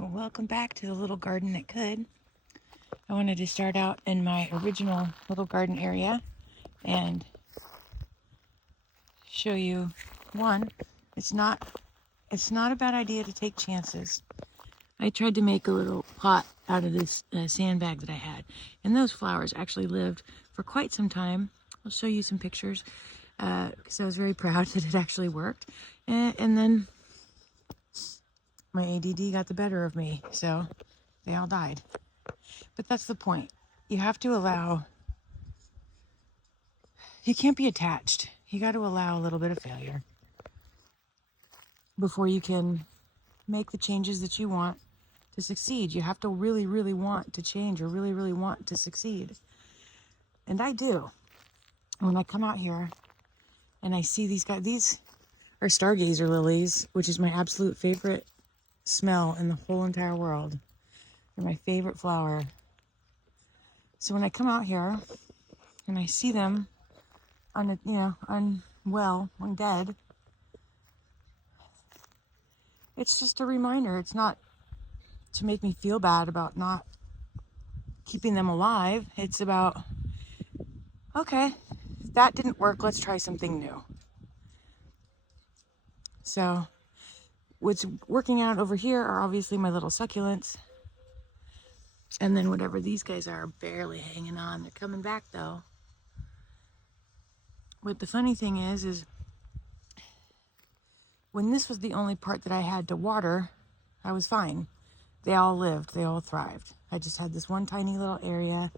Well, welcome back to the little garden that could. I wanted to start out in my original little garden area and show you one. It's not a bad idea to take chances. I tried to make a little pot out of this sandbag that I had, and those flowers actually lived for quite some time. I'll show you some pictures because I was very proud that it actually worked. And then my ADD got the better of me, so they all died. But that's the point. You have to allow, you can't be attached. You got to allow a little bit of failure before you can make the changes that you want to succeed. You have to really, really want to change or really, really want to succeed. And I do. When I come out here and I see these guys, these are stargazer lilies, which is my absolute favorite smell in the whole entire world. They're my favorite flower. So when I come out here and I see them undead, it's just a reminder. It's not to make me feel bad about not keeping them alive. It's about, okay, that didn't work. Let's try something new. So what's working out over here are obviously my little succulents. And then whatever these guys are barely hanging on. They're coming back though. But the funny thing is when this was the only part that I had to water, I was fine. They all lived, they all thrived. I just had this one tiny little area,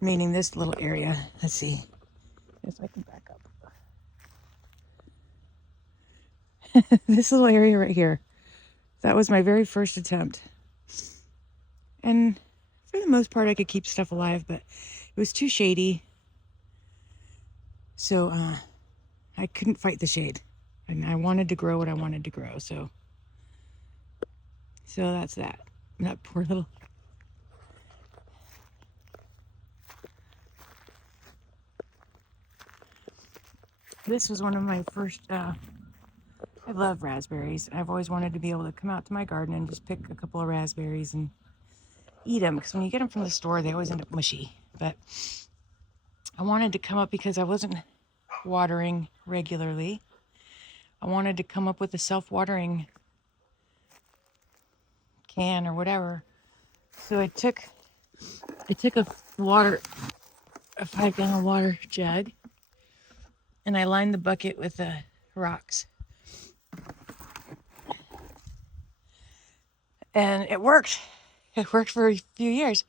meaning this little area. Let's see if I can back up. This little area right here. That was my very first attempt. And for the most part, I could keep stuff alive, but it was too shady. So I couldn't fight the shade. And I wanted to grow what I wanted to grow. So that's that. That poor little... This was one of my first... I love raspberries. I've always wanted to be able to come out to my garden and just pick a couple of raspberries and eat them. Because when you get them from the store, they always end up mushy. But I wanted to come up because I wasn't watering regularly. I wanted to come up with a self-watering can or whatever. So I took a 5-gallon water jug, and I lined the bucket with rocks. And it worked. It worked for a few years.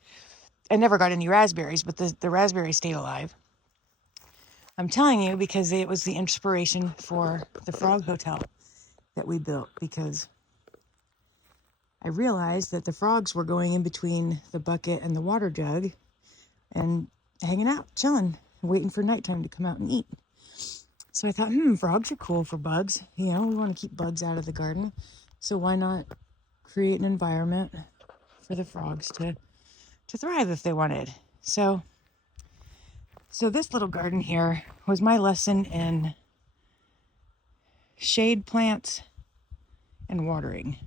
I never got any raspberries, but the raspberries stayed alive. I'm telling you because it was the inspiration for the frog hotel that we built, because I realized that the frogs were going in between the bucket and the water jug and hanging out, chilling, waiting for nighttime to come out and eat. So I thought, frogs are cool for bugs. We want to keep bugs out of the garden. So why not create an environment for the frogs to thrive if they wanted. So this little garden here was my lesson in shade plants and watering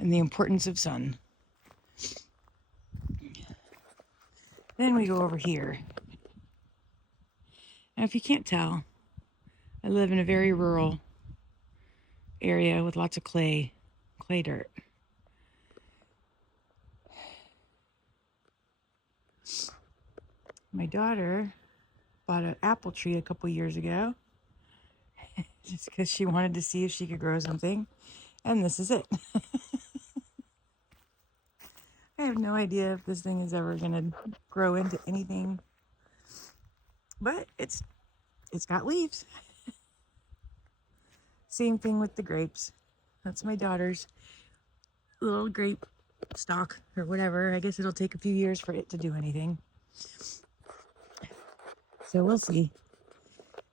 and the importance of sun. Then we go over here. Now, if you can't tell, I live in a very rural area with lots of clay dirt. My daughter bought an apple tree a couple years ago just because she wanted to see if she could grow something. And this is it. I have no idea if this thing is ever going to grow into anything. But it's got leaves. Same thing with the grapes. That's my daughter's little grape stalk or whatever. I guess it'll take a few years for it to do anything. So we'll see.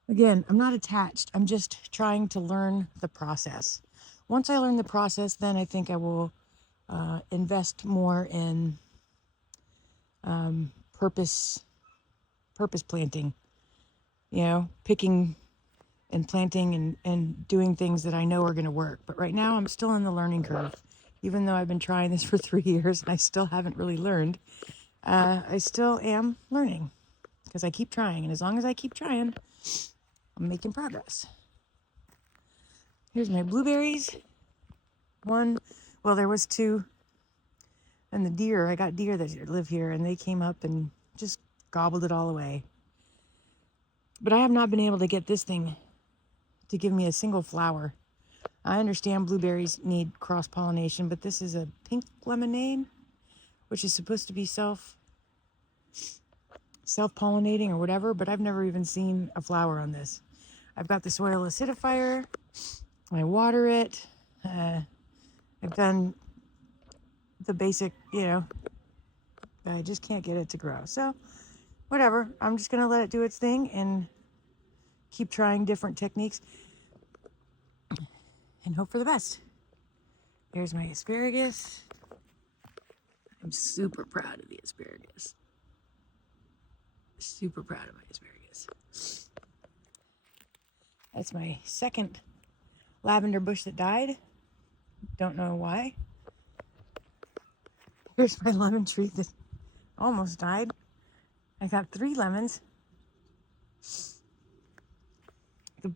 Again, I'm not attached. I'm just trying to learn the process. Once I learn the process, then I think I will invest more in purpose planting. Picking and planting and doing things that I know are going to work. But right now I'm still in the learning curve Even though I've been trying this for 3 years and I still haven't really learned, I still am learning because I keep trying. And as long as I keep trying, I'm making progress. Here's my blueberries. Well, there was 2. And the deer, I got deer that live here, and they came up and just gobbled it all away. But I have not been able to get this thing to give me a single flower. I understand blueberries need cross-pollination, but this is a pink lemonade, which is supposed to be self-pollinating or whatever, but I've never even seen a flower on this. I've got the soil acidifier. I water it. I've done the basic, I just can't get it to grow. So whatever, I'm just going to let it do its thing and keep trying different techniques and hope for the best. Here's my asparagus. I'm super proud of the asparagus. Super proud of my asparagus. That's my second lavender bush that died. Don't know why. Here's my lemon tree that almost died. I got 3 lemons.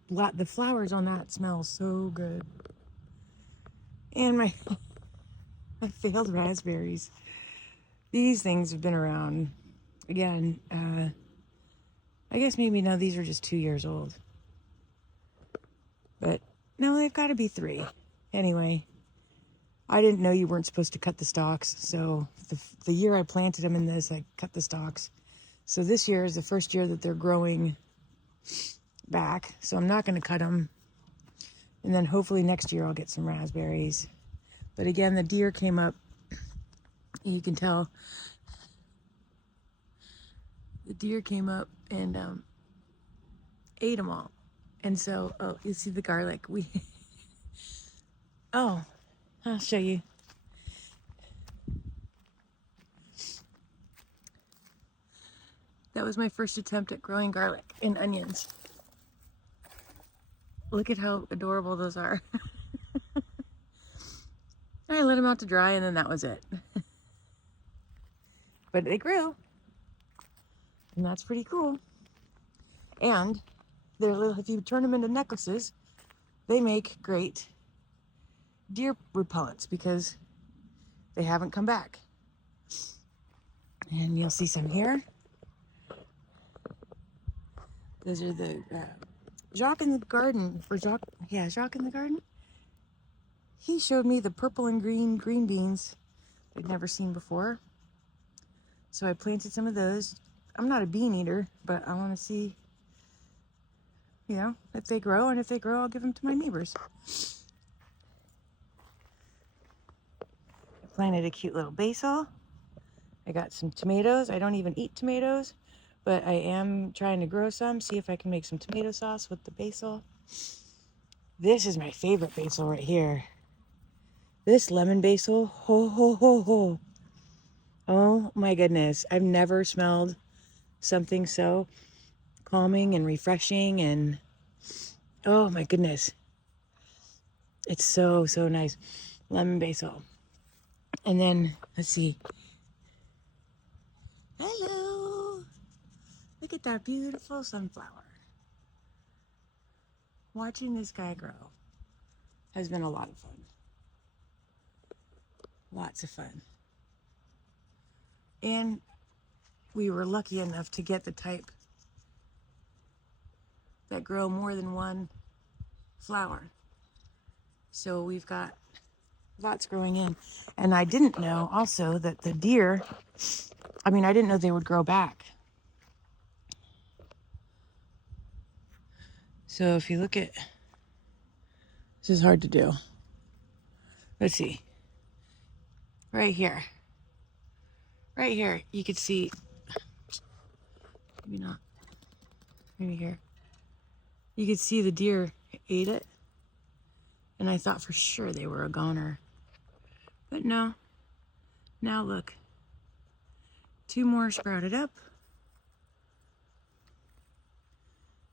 The flowers on that smell so good. And my failed raspberries. These things have been around. Again, I guess maybe now these are just 2 years old. But no, they've got to be 3. Anyway, I didn't know you weren't supposed to cut the stalks. So the year I planted them in this, I cut the stalks. So this year is the first year that they're growing back. So I'm not going to cut them. And then hopefully next year I'll get some raspberries. But again, the deer came up. You can tell. The deer came up and ate them all. And so, oh, you see the garlic. Oh, I'll show you. That was my first attempt at growing garlic and onions. Look at how adorable those are. I let them out to dry and then that was it. But they grew. And that's pretty cool. And they're little, if you turn them into necklaces, they make great deer repellents because they haven't come back. And you'll see some here. Those are the Jacques in the garden, Jacques in the garden. He showed me the purple and green beans I'd never seen before. So I planted some of those. I'm not a bean eater, but I want to see, if they grow. And if they grow, I'll give them to my neighbors. I planted a cute little basil. I got some tomatoes. I don't even eat tomatoes, but I am trying to grow some, see if I can make some tomato sauce with the basil. This is my favorite basil right here. This lemon basil, ho, ho, ho, ho. Oh my goodness. I've never smelled something so calming and refreshing and oh my goodness. It's so, so nice. Lemon basil. And then, let's see. Hello. Look at that beautiful sunflower. Watching this guy grow has been a lot of fun. Lots of fun. And we were lucky enough to get the type that grow more than one flower. So we've got lots growing in. And I didn't know also that the deer, I didn't know they would grow back. So if you look at, this is hard to do. Let's see. Right here, you could see, maybe not, maybe here. You could see the deer ate it. And I thought for sure they were a goner. But no. Now look. 2 more sprouted up.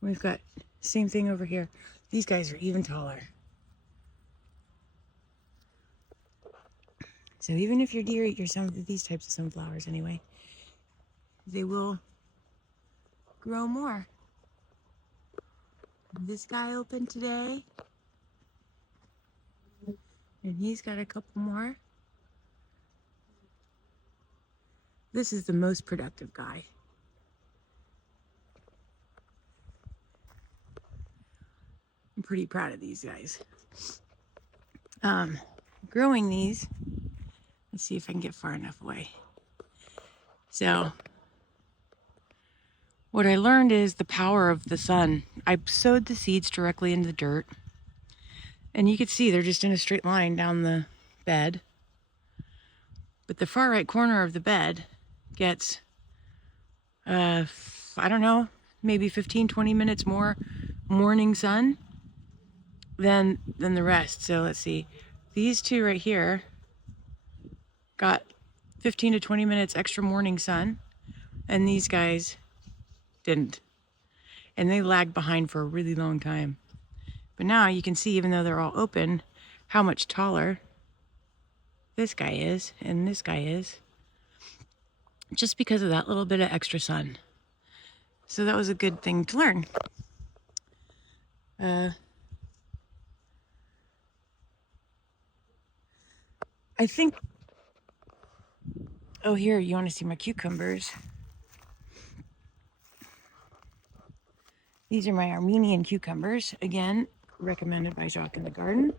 We've got same thing over here. These guys are even taller. So even if your deer eat these types of sunflowers anyway, they will grow more. This guy opened today, and he's got a couple more. This is the most productive guy. I'm pretty proud of these guys. Growing these, let's see if I can get far enough away. So what I learned is the power of the sun. I sowed the seeds directly into the dirt, and you could see they're just in a straight line down the bed. But the far right corner of the bed gets, I don't know, maybe 15, 20 minutes more morning sun than the rest. So let's see, these two right here got 15 to 20 minutes extra morning sun, and these guys didn't. And they lagged behind for a really long time. But now you can see, even though they're all open, how much taller this guy is and this guy is, just because of that little bit of extra sun. So that was a good thing to learn. I think, oh, here, you want to see my cucumbers? These are my Armenian cucumbers. Again, recommended by Jacques in the Garden.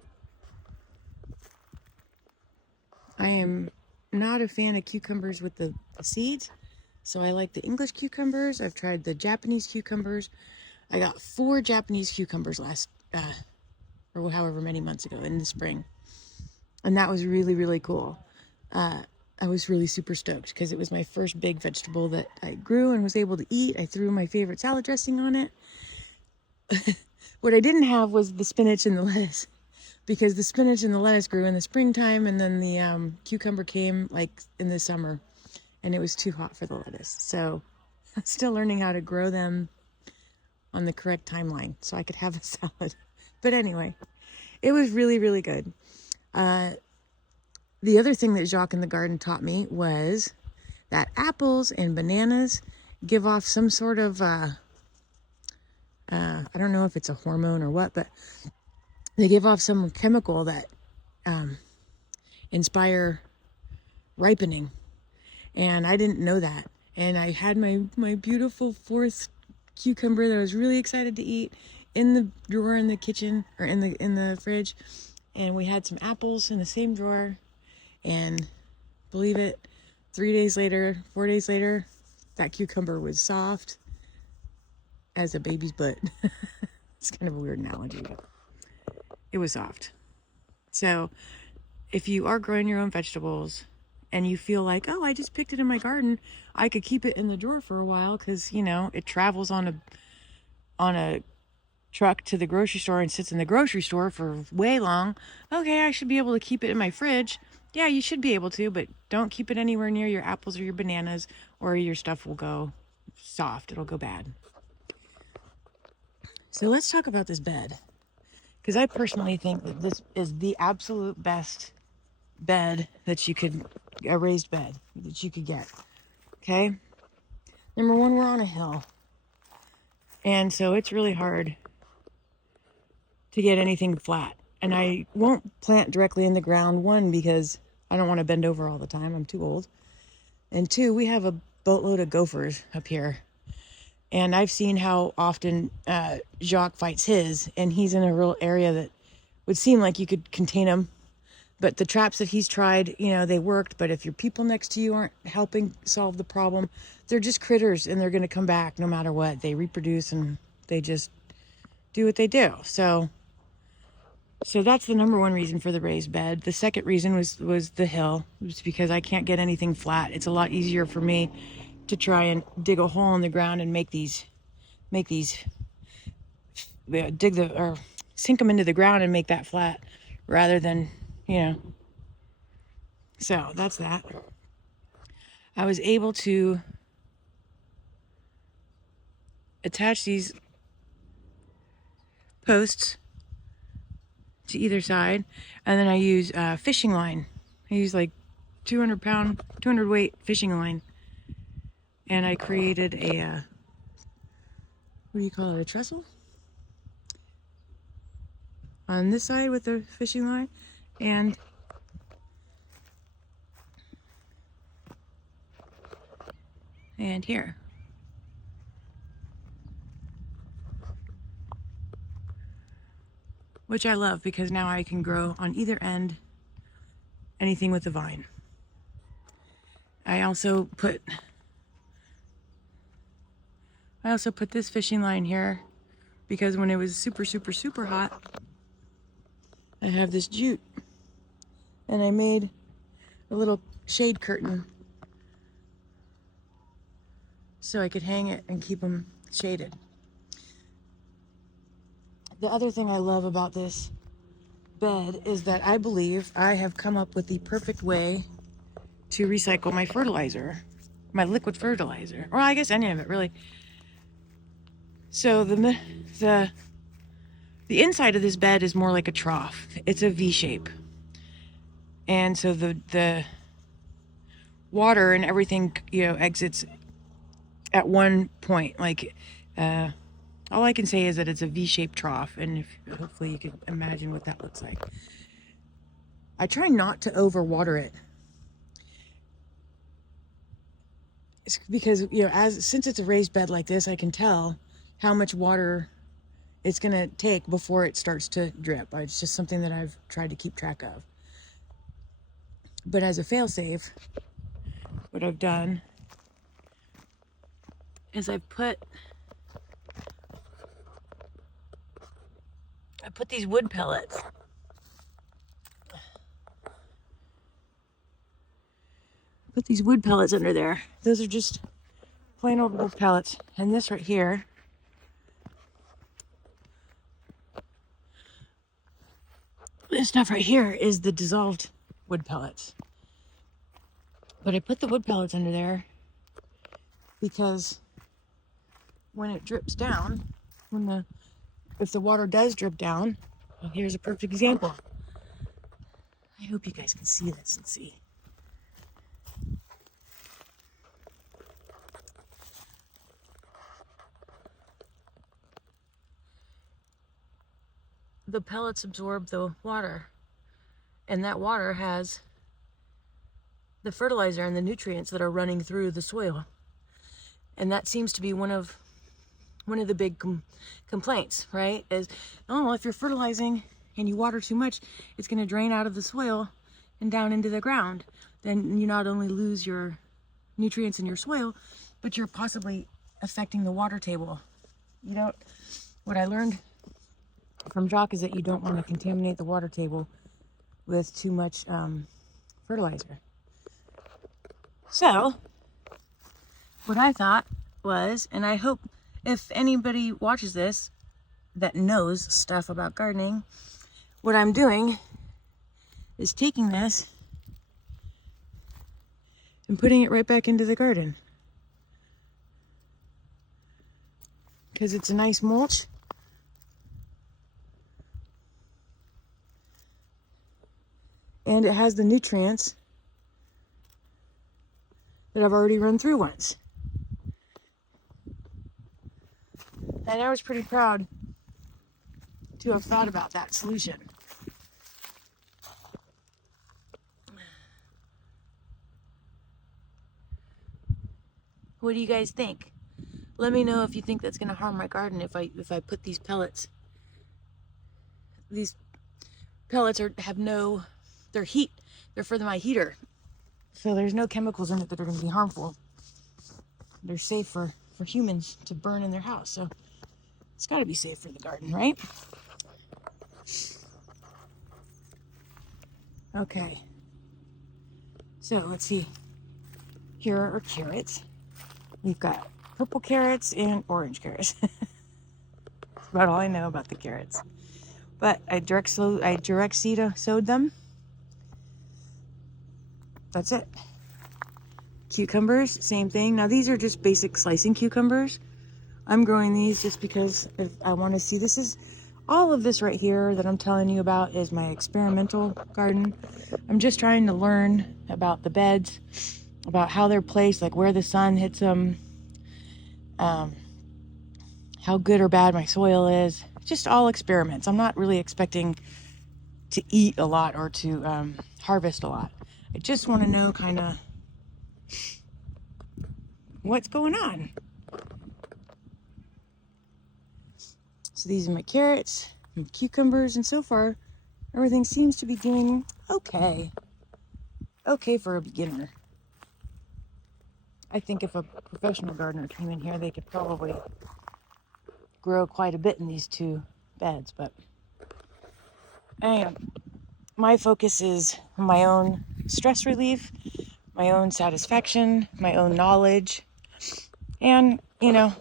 I am not a fan of cucumbers with the seeds, so I like the English cucumbers. I've tried the Japanese cucumbers. I got 4 Japanese cucumbers last, or however many months ago in the spring. And that was really, really cool. I was really super stoked because it was my first big vegetable that I grew and was able to eat. I threw my favorite salad dressing on it. What I didn't have was the spinach and the lettuce, because the spinach and the lettuce grew in the springtime, and then the cucumber came like in the summer, and it was too hot for the lettuce. So I'm still learning how to grow them on the correct timeline so I could have a salad. But anyway, it was really, really good. The other thing that Jacques in the Garden taught me was that apples and bananas give off some sort of, I don't know if it's a hormone or what, but they give off some chemical that inspire ripening. And I didn't know that. And I had my beautiful 4th cucumber that I was really excited to eat in the drawer in the kitchen, or in the fridge. And we had some apples in the same drawer. And believe it, 3 days later, 4 days later, that cucumber was soft as a baby's butt. It's kind of a weird analogy, but it was soft. So if you are growing your own vegetables and you feel like, oh, I just picked it in my garden, I could keep it in the drawer for a while because, you know, it travels on a truck to the grocery store and sits in the grocery store for way long. Okay, I should be able to keep it in my fridge. Yeah, you should be able to, but don't keep it anywhere near your apples or your bananas, or your stuff will go soft. It'll go bad. So let's talk about this bed, because I personally think that this is the absolute best bed that you could, a raised bed that you could get. Okay? Number one, we're on a hill. And so it's really hard to get anything flat. And I won't plant directly in the ground. 1, because I don't want to bend over all the time. I'm too old. And 2, we have a boatload of gophers up here. And I've seen how often Jacques fights his, and he's in a real area that would seem like you could contain him. But the traps that he's tried, you know, they worked. But if your people next to you aren't helping solve the problem, they're just critters, and they're going to come back no matter what. They reproduce, and they just do what they do. So that's the number 1 reason for the raised bed. The second reason was the hill. It was because I can't get anything flat. It's a lot easier for me to try and dig a hole in the ground and sink them into the ground and make that flat, rather than, you know. So that's that. I was able to attach these posts to either side, and then I use fishing line. I use like 200 weight fishing line. And I created a, what do you call it, a trestle? On this side with the fishing line, and here. Which I love because now I can grow on either end anything with a vine. I also put this fishing line here because when it was super, super, super hot, I have this jute, and I made a little shade curtain so I could hang it and keep them shaded. The other thing I love about this bed is that I believe I have come up with the perfect way to recycle my fertilizer, my liquid fertilizer, or I guess any of it really. So the inside of this bed is more like a trough. It's a V shape, and so the water and everything, you know, exits at one point. Like, all I can say is that it's a V-shaped trough, and hopefully you can imagine what that looks like. I try not to overwater it. It's because, you know, since it's a raised bed like this, I can tell how much water it's gonna take before it starts to drip. It's just something that I've tried to keep track of. But as a fail-safe, what I've done is I put these wood pellets. Put these wood pellets under there. Those are just plain old wood pellets. And this right here, this stuff right here is the dissolved wood pellets. But I put the wood pellets under there because when it drips down, if the water does drip down, well, here's a perfect example. I hope you guys can see this and see. The pellets absorb the water, and that water has the fertilizer and the nutrients that are running through the soil. And that seems to be one of the big complaints, right? Is, oh, if you're fertilizing and you water too much, it's going to drain out of the soil and down into the ground. Then you not only lose your nutrients in your soil, but you're possibly affecting the water table. You don't, what I learned from Jock is that you don't want to contaminate the water table with too much fertilizer. So, what I thought was, and I hope if anybody watches this that knows stuff about gardening, what I'm doing is taking this and putting it right back into the garden. Because it's a nice mulch. And it has the nutrients that I've already run through once. And I was pretty proud to have thought about that solution. What do you guys think? Let me know if you think that's going to harm my garden if I put these pellets. These pellets they're heat. They're for my heater. So there's no chemicals in it that are going to be harmful. They're safe for humans to burn in their house. So it's got to be safe for the garden, right? Okay. So let's see. Here are carrots. We've got purple carrots and orange carrots. That's about all I know about the carrots. But I direct seed sowed them. That's it. Cucumbers, same thing. Now these are just basic slicing cucumbers. I'm growing these just because I want to see. This is all of this right here that I'm telling you about is my experimental garden. I'm just trying to learn about the beds, about how they're placed, like where the sun hits them, how good or bad my soil is. Just all experiments. I'm not really expecting to eat a lot or to harvest a lot. I just want to know kind of what's going on. So these are my carrots and cucumbers, and so far everything seems to be doing okay. Okay for a beginner. I think if a professional gardener came in here, they could probably grow quite a bit in these two beds, but anyway, my focus is my own stress relief, my own satisfaction, my own knowledge, and, you know,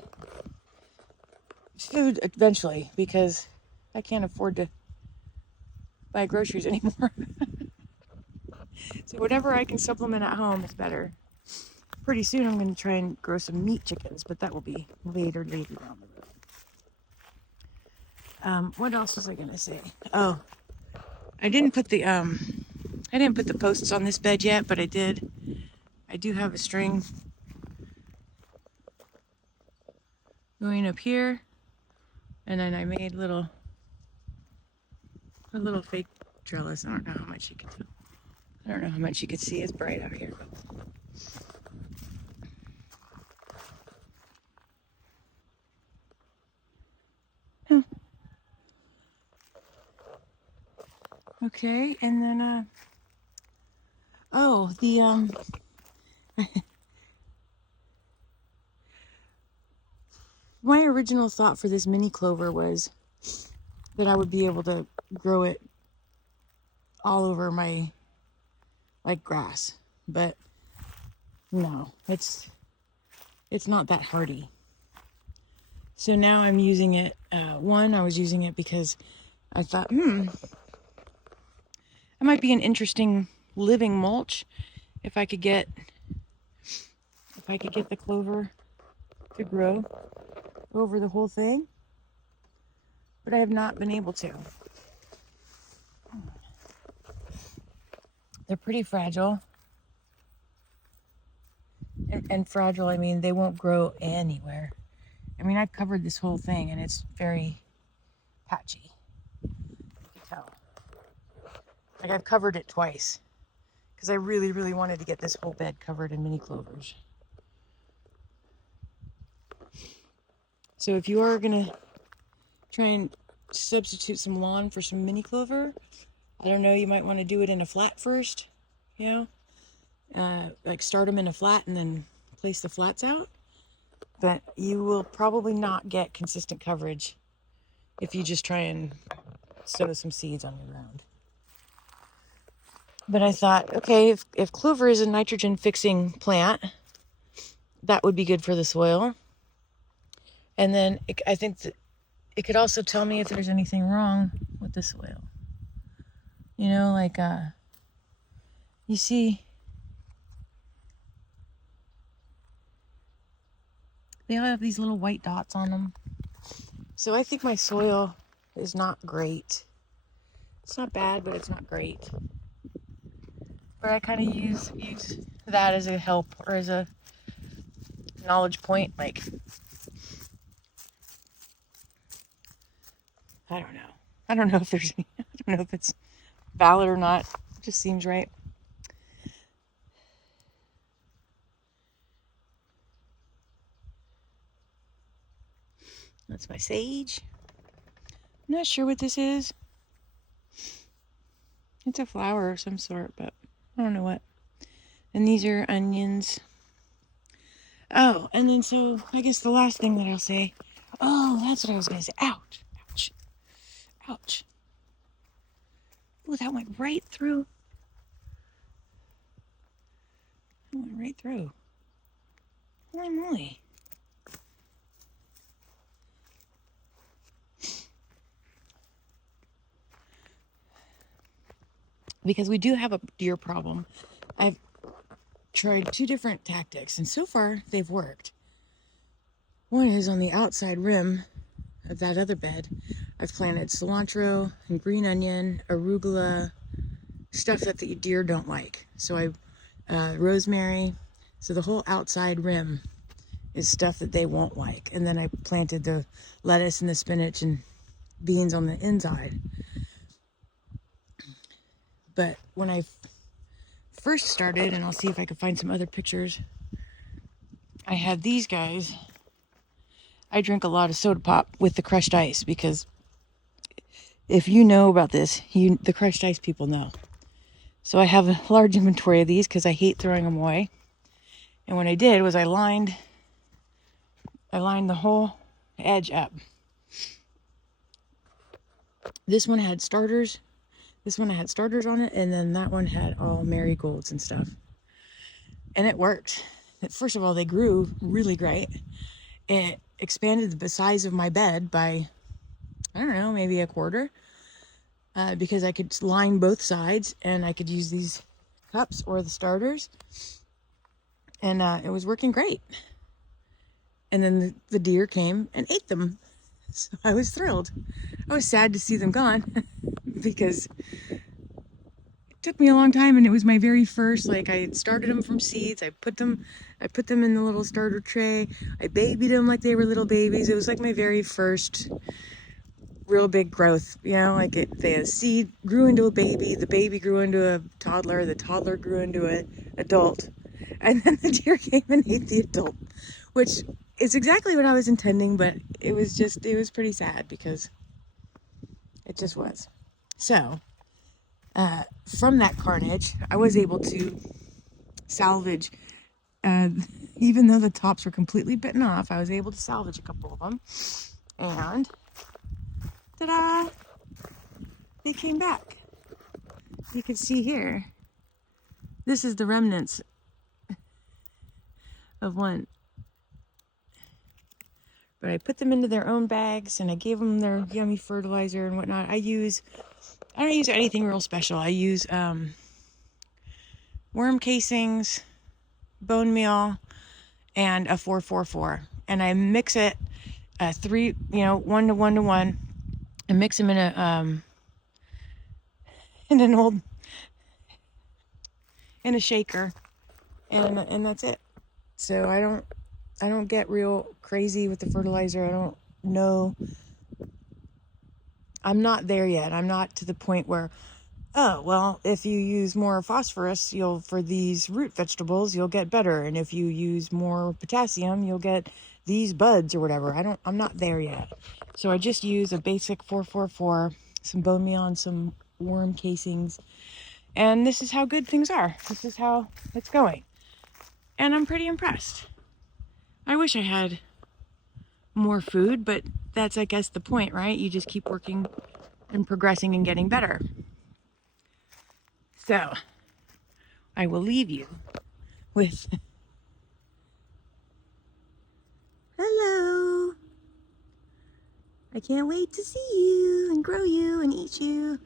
food eventually, because I can't afford to buy groceries anymore. So whatever I can supplement at home is better. Pretty soon I'm going to try and grow some meat chickens, but that will be later down the road. What else was I going to say? Oh, I didn't put the posts on this bed yet, but I did. I do have a string going up here, and then I made a little fake trellis. I don't know how much you can tell. I don't know how much you could see. It's bright out here. Oh. Okay, and then oh, the my original thought for this mini clover was that I would be able to grow it all over my, like, grass, but no, it's not that hardy. So now I'm using it. I was using it because I thought, it might be an interesting living mulch if I could get the clover to grow over the whole thing, but I have not been able to. They're pretty fragile. And fragile, I mean, they won't grow anywhere. I mean, I've covered this whole thing and it's very patchy. You can tell. Like, I've covered it twice because I really, really wanted to get this whole bed covered in mini clovers. So if you are going to try and substitute some lawn for some mini clover, I don't know, you might want to do it in a flat first, you know, like start them in a flat and then place the flats out. But you will probably not get consistent coverage if you just try and sow some seeds on the ground. But I thought, okay, if clover is a nitrogen fixing plant, that would be good for the soil. And then I think that it could also tell me if there's anything wrong with the soil. You know, like, you see, they all have these little white dots on them. So I think my soil is not great. It's not bad, but it's not great. But I kind of use that as a help or as a knowledge point. Like, I don't know. I don't know if there's any, I don't know if it's valid or not. It just seems right. That's my sage. I'm not sure what this is. It's a flower of some sort, but I don't know what. And these are onions. Oh, and then so I guess the last thing that I'll say. Oh, that's what I was going to say. Ouch. Ouch. Ouch. Oh, that went right through. That went right through. Holy moly. Because we do have a deer problem. I've tried 2 different tactics, and so far they've worked. One is on the outside rim of that other bed. I've planted cilantro and green onion, arugula, stuff that the deer don't like. So rosemary. So the whole outside rim is stuff that they won't like. And then I planted the lettuce and the spinach and beans on the inside. But when I first started, and I'll see if I can find some other pictures, I had these guys. I drink a lot of soda pop with the crushed ice because if you know about this, the crushed ice people know. So I have a large inventory of these because I hate throwing them away. And what I did was I lined the whole edge up. This one had starters. This one had starters on it, and then that one had all marigolds and stuff. And it worked. First of all, they grew really great. It expanded the size of my bed by, I don't know, maybe a quarter. Because I could line both sides, and I could use these cups or the starters. And it was working great. And then the deer came and ate them. So I was thrilled. I was sad to see them gone because it took me a long time, and it was my very first, like, I started them from seeds. I put them in the little starter tray. I babied them like they were little babies. It was like my very first real big growth, you know, like the seed grew into a baby, the baby grew into a toddler, the toddler grew into an adult, and then the deer came and ate the adult, which is exactly what I was intending, but it was pretty sad because it just was. So, from that carnage, I was able to salvage, even though the tops were completely bitten off, I was able to salvage a couple of them, and ta-da! They came back. You can see here, this is the remnants of one. But I put them into their own bags, and I gave them their yummy fertilizer and whatnot. I don't use anything real special. I use worm casings, bone meal, and a 4-4-4. And I mix it 1 to 1 to 1, and mix them in a shaker, and that's it. So I don't get real crazy with the fertilizer. I don't know. I'm not there yet. I'm not to the point where, oh, well, if you use more phosphorus, for these root vegetables, you'll get better. And if you use more potassium, you'll get these buds or whatever. I'm not there yet. So I just use a basic 4-4-4, some bone meal and some worm casings. And this is how good things are. This is how it's going. And I'm pretty impressed. I wish I had more food, but that's, I guess, the point, right? You just keep working and progressing and getting better. So, I will leave you with hello. I can't wait to see you and grow you and eat you.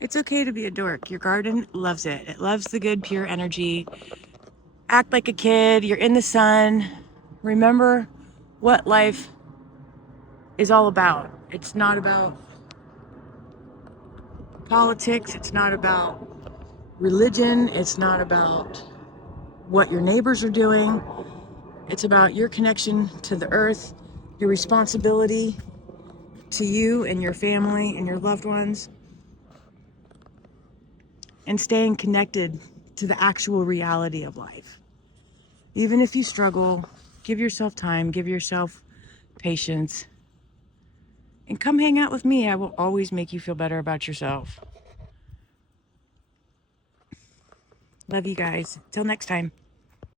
It's okay to be a dork. Your garden loves it. It loves the good, pure energy. Act like a kid. You're in the sun. Remember what life is all about. It's not about politics. It's not about religion. It's not about what your neighbors are doing. It's about your connection to the earth, your responsibility to you and your family and your loved ones, and staying connected to the actual reality of life. Even if you struggle, give yourself time, give yourself patience, and come hang out with me. I will always make you feel better about yourself. Love you guys. Till next time.